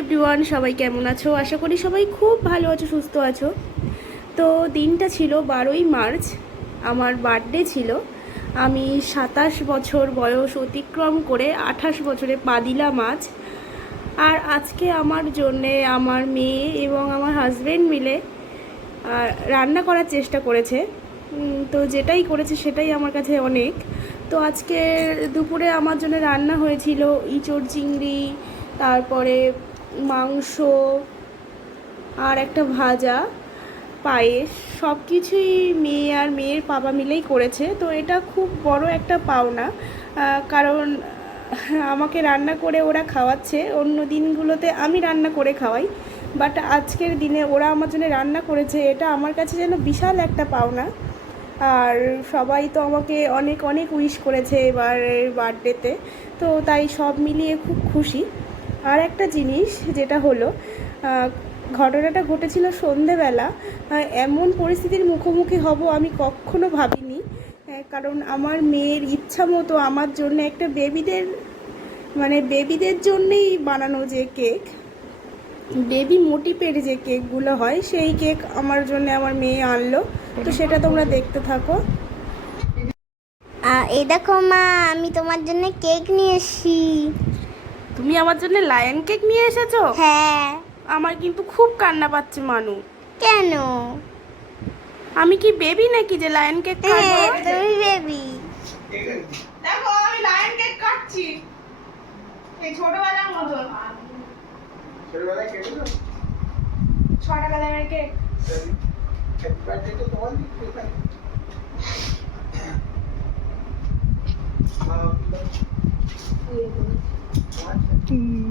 Everyone, সবাই কেমন আছো? আশা করি সবাই খুব ভালো আছো, সুস্থ আছো। তো দিনটা ছিল 12ই মার্চ, আমার বার্থডে ছিল। আমি 27 বছর বয়স অতিক্রম করে 28 বছরে পা দিলাম আজ। আর আজকে আমার জন্যে আমার মেয়ে এবং আমার হাজব্যান্ড মিলে রান্না করার চেষ্টা করেছে। তো যেটাই করেছে সেটাই আমার কাছে অনেক। তো আজকে দুপুরে আমার জন্য রান্না হয়েছিল ইঁচড় চিংড়ি, তারপরে মাংস আর একটা ভাজা, পায়েস, সব কিছুই মেয়ে আর মেয়ের বাবা মিলেই করেছে। তো এটা খুব বড় একটা পাওনা, কারণ আমাকে রান্না করে ওরা খাওয়াচ্ছে। অন্য দিনগুলোতে আমি রান্না করে খাওয়াই, বাট আজকের দিনে ওরা আমার জন্য রান্না করেছে, এটা আমার কাছে যেন বিশাল একটা পাওনা। আর সবাই তো আমাকে অনেক অনেক উইশ করেছে এবারের বার্থডেতে, তো তাই সব মিলিয়ে খুব খুশি। আর একটা জিনিস যেটা হলো, ঘটনাটা ঘটেছিল সন্ধেবেলা। এমন পরিস্থিতির মুখোমুখি হব আমি কখনো ভাবিনি, কারণ আমার মেয়ের ইচ্ছা মতো আমার জন্য একটা বেবিদের জন্যেই বানানো যে কেক, বেবি মোটিভের যে কেকগুলো হয়, সেই কেক আমার জন্য আমার মেয়ে আনলো। তো সেটা তোমরা দেখতে থাকো। এই দেখো মা, আমি তোমার জন্য কেক নিয়ে এসেছি। তুমি আমার জন্য লায়ন কেক নিয়ে এসেছো? হ্যাঁ। আমার কিন্তু খুব কান্না পাচ্ছে মানু। কেন? আমি কি বেবি নাকি যে লায়ন কেক খাবো? হ্যাঁ, তুমি বেবি। দেখো আমি লায়ন কেক কাটছি, এই ছোটবেলার মতো। ছোটবেলায় কেটেছো? 6 টাকা দামের কেক। হ্যাপি বার্থডে তো তোমার দিকে।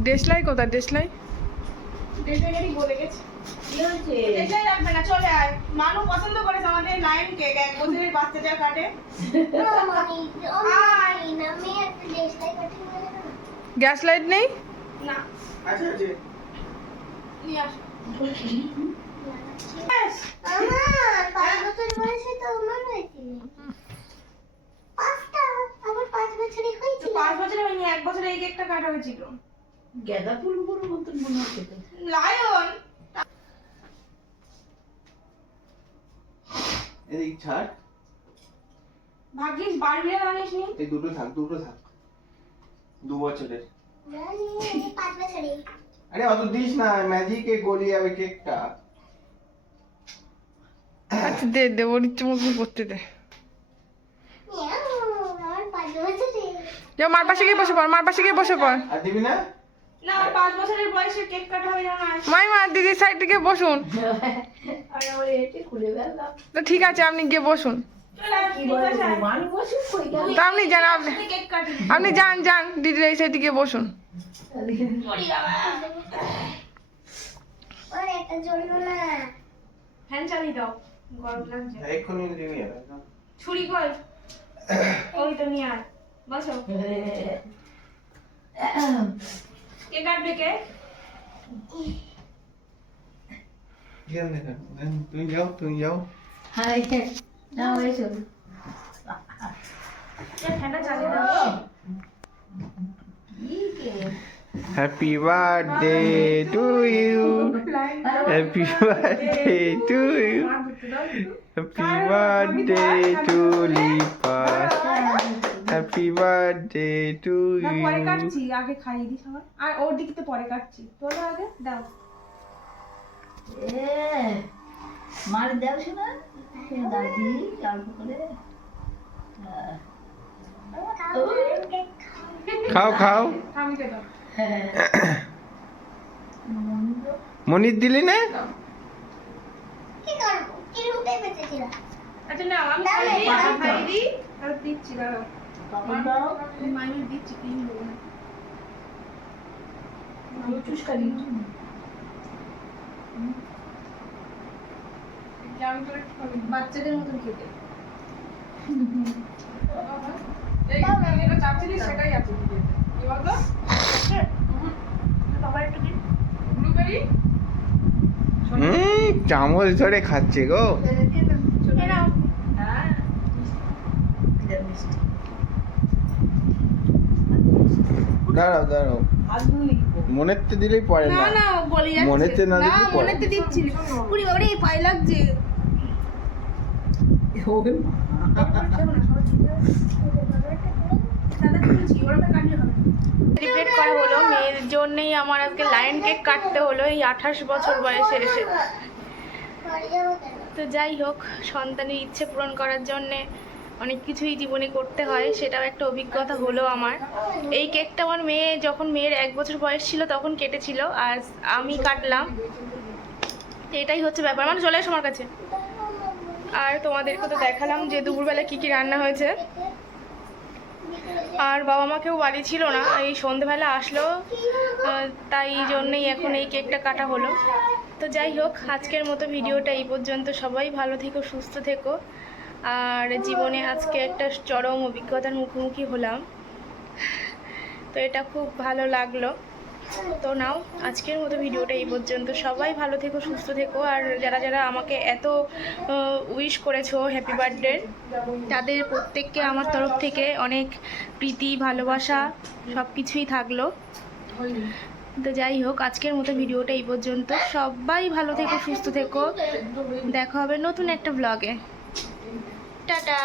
দেশলাই কোথায়? দেশলাই ডেলিভারি বলে গেছে। কি হয়েছে? দেশলাই রাখবে না, চলে আয়। মানু পছন্দ করেছে আমাদের লায়ন কেক, 1 বছরের বাচ্চাটা কাটে। গ্যাস লাইট নেই? না, আচ্ছা আছে। নিয়ে আস। তো 5 বছরে হয়নি, 1 বছরে এই কেকটা কাটা হয়েছিল। গাঁদা ফুল পুরো মতন মনে হচ্ছে তো। লায়ন এই ছাড়, ভাগ্যিস বাড়িতে আনিসনি। এই দুটো থাক 2 বছরের। আরে অত দিস না, ম্যাজিকে গলি যাবে কেকটা। আচ্ছা দে দে, ওর ইচ্ছে মতন করতে দে। যাও মার পাশে গিয়ে বসে পড়, মার পাশে গিয়ে বসে পড়। আর দিবি না? না, আর 5 বছরের বয়সে কেক কাটা হবে না। মাইমা দিদির সাইড থেকে বসুন। আর আমার এটি খুলে গেলাম। তো ঠিক আছে, আপনি গিয়ে বসুন। কি বলে মানুষ বসে কই গেল? তা আপনি যান, কেক কাটি। আপনি যান দিদির এই সাইডে গিয়ে বসুন। ফ্যান চালিয়ে দাও, গরম লাগছে। এক্ষুনি দিবি। ছুরি কই? ওই তো নিয়ে আয়, বসো। কে কাটবে কে? তুই যাও। হাই না এসো। ফ্যানটা চালিয়ে দাও। কি কে? Happy birthday to you, happy birthday to you, happy birthday to Lipa, happy birthday to না, ইউ। পরে কাটছি, আগে খাইয়ে দিই সবাই। আর ওর দিকে তো পরে কাটছি, তোরা আগে দাও। এ মার দাও শোনা। দাদি অল্প করে। খাও। থামিতে দাও। মনির দিলি না? আচ্ছা না, আমি খাইয়ে দিই আর দিচ্ছি, দাঁড়াও। তখন দাও। মাইনে দিচ্ছি, ক্রিম দেবো না। চুস্কারি। আমি তো একটু খাবি, বাচ্চাদের মতন খেতে। এই এটা চাচ্ছিলি সেটাই আছে দিদি। কি বলতো? বাবা একটু দিন। ব্লুবেরি? চামচ ধরে খাচ্ছে গো। এই নাও। হ্যাঁ। এটা মিষ্টি। দাঁড়াও আলু লিখবো। মনেতে দিলেই পড়ে না না না ও বলে যাচ্ছে মনেতে না না দিলে পড়ে। মনেতে দিচ্ছি পুরি বাবারে পায়ে লাগছে সেলিব্রেট করা হলো মেয়ের জন্যই আমার আজকে লায়ন কেক কাটতে হলো এই 28 বছর বয়সে এসে। তো যাই হোক, সন্তানের ইচ্ছে পূরণ করার জন্যে অনেক কিছুই জীবনে করতে হয়, সেটাও একটা অভিজ্ঞতা হলো আমার। এই কেকটা আমার মেয়ে যখন মেয়ের 1 বছর বয়স ছিল তখন কেটেছিল, আর আমি কাটলাম। তো এটাই হচ্ছে ব্যাপার। মানে চলে এসো আমার কাছে। আর তোমাদেরকে তো দেখালাম যে দুপুরবেলা কী কী রান্না হয়েছে। আর বাবা মা কেউ বাড়ি ছিল না, এই সন্ধেবেলা আসলো, তাই জন্যই এখন এই কেকটা কাটা হলো। তো যাই হোক, আজকের মতো ভিডিওটা এই পর্যন্ত। সবাই ভালো থেকো, সুস্থ থেকো। আর জীবনে আজকে একটা চরম অভিজ্ঞতার মুখোমুখি হলাম, তো এটা খুব ভালো লাগলো। তো নাও, আজকের মতো ভিডিওটা এই পর্যন্ত। সবাই ভালো থেকো, সুস্থ থেকো। আর যারা যারা আমাকে এত উইশ করেছো হ্যাপি বার্থডে, তাদের প্রত্যেককে আমার তরফ থেকে অনেক প্রীতি, ভালোবাসা সব কিছুই থাকলো। তো যাই হোক, আজকের মতো ভিডিওটা এই পর্যন্ত। সবাই ভালো থেকো, সুস্থ থেকো। দেখা হবে নতুন একটা ব্লগে। টাটা।